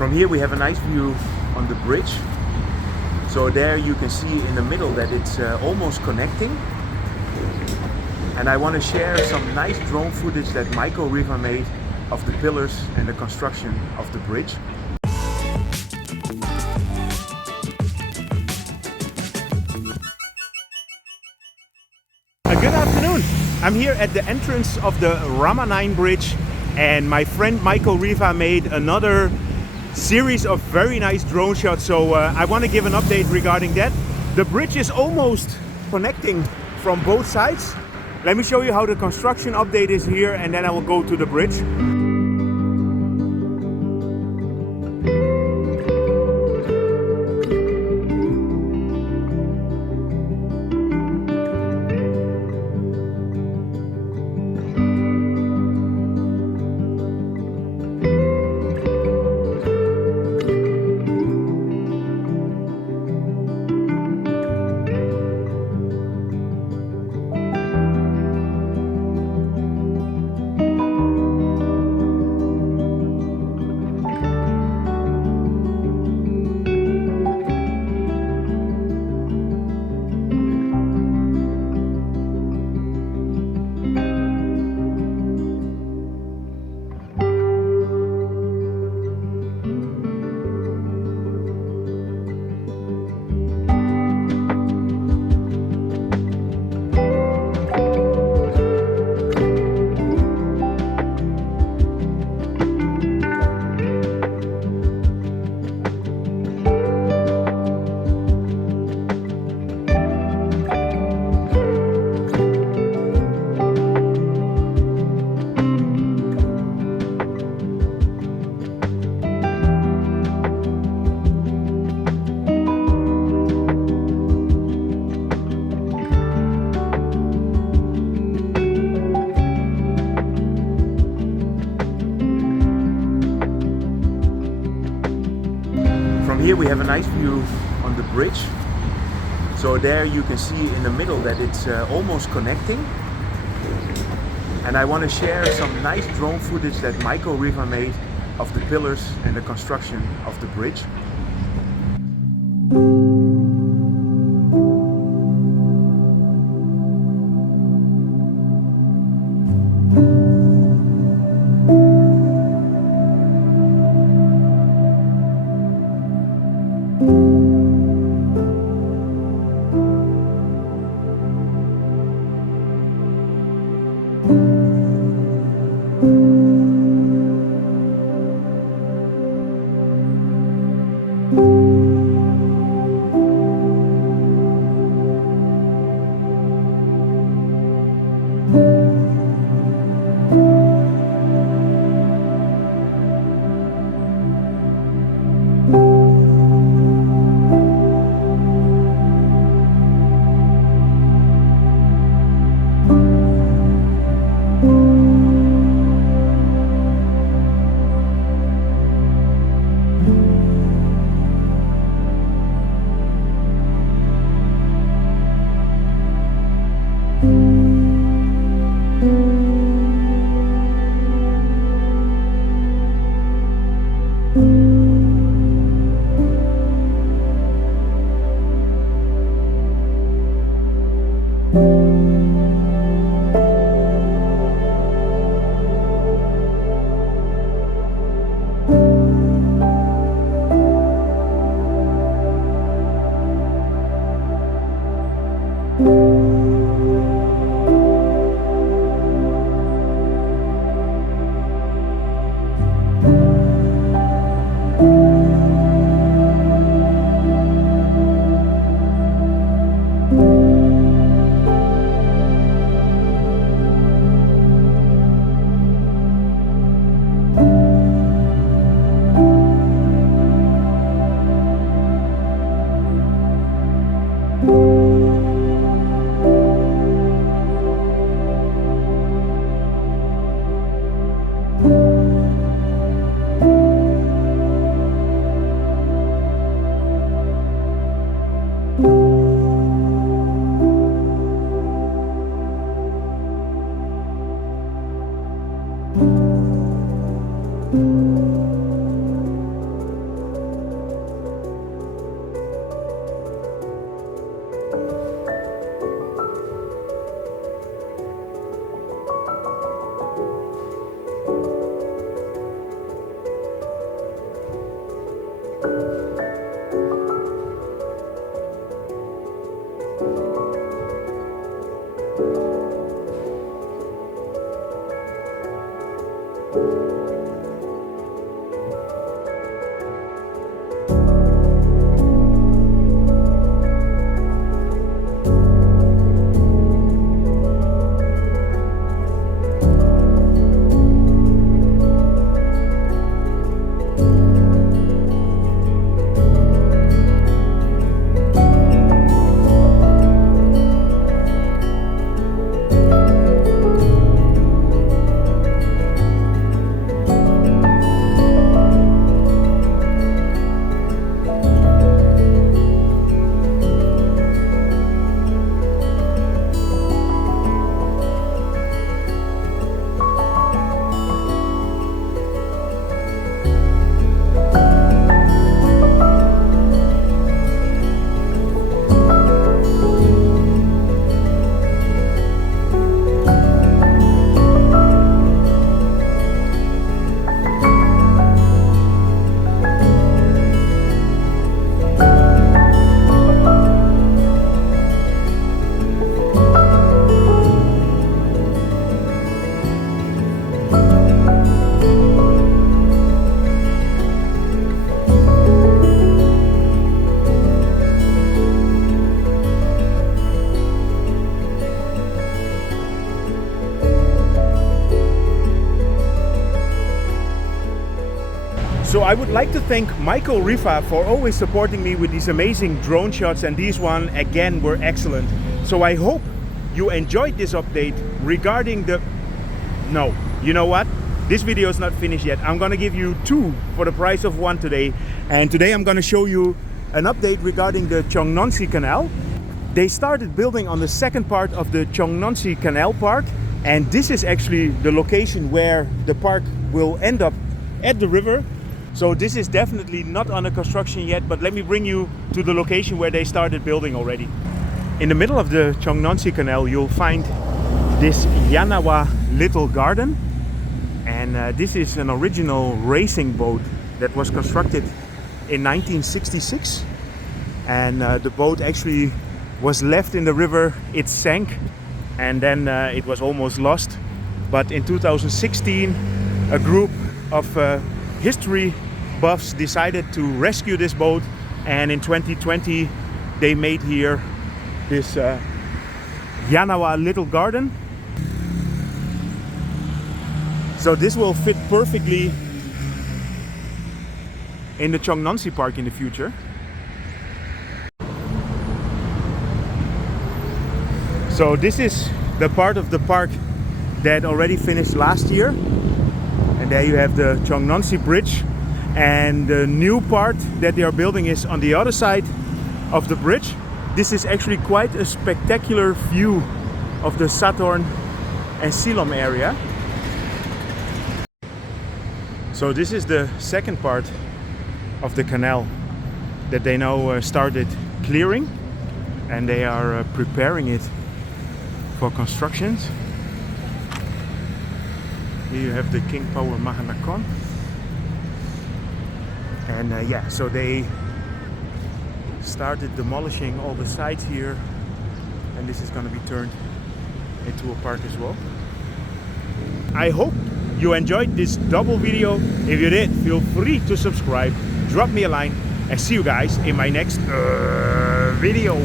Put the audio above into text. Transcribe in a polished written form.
From here we have a nice view on the bridge. So there you can see in the middle that it's almost connecting. And I want to share some nice drone footage that Michael Rifa made of the pillars and the construction of the bridge. Good afternoon. I'm here at the entrance of the Rama 9 bridge, and my friend Michael Rifa made another series of very nice drone shots, so I want to give an update regarding that. The bridge is almost connecting from both sides. Let me show you how the construction update is here, and then I will go to the bridge. Here we have a nice view on the bridge. So there you can see in the middle that it's almost connecting. And I want to share some nice drone footage that Michael Rifa made of the pillars and the construction of the bridge. So I would like to thank Michael Rifa for always supporting me with these amazing drone shots, and these one again were excellent. So I hope you enjoyed this update regarding the... No, you know what? This video is not finished yet. I'm gonna give you two for the price of one today. And today I'm gonna show you an update regarding the Chong Nonsi Canal. They started building on the second part of the Chong Nonsi Canal Park, and this is actually the location where the park will end up at the river. So this is definitely not under construction yet, but let me bring you to the location where they started building already. In the middle of the Chong Nonsi Canal you'll find this Yanawa little garden, and this is an original racing boat that was constructed in 1966, and the boat actually was left in the river. It sank and then it was almost lost, but in 2016 a group of history buffs decided to rescue this boat, and in 2020 they made here this Yanawa little garden. So this will fit perfectly in the Chong Nonsi Park in the future. So this is the part of the park that already finished last year, and there you have the Chong Nonsi Bridge, and the new part that they are building is on the other side of the bridge. This is actually quite a spectacular view of the Sathorn and Silom area. So this is the second part of the canal that they now started clearing, and they are preparing it for constructions. Here you have the King Power Mahanakon, and yeah, so they started demolishing all the sides here, and this is going to be turned into a park as well. I hope you enjoyed this double video. If you did, feel free to subscribe, drop me a line, and see you guys in my next video.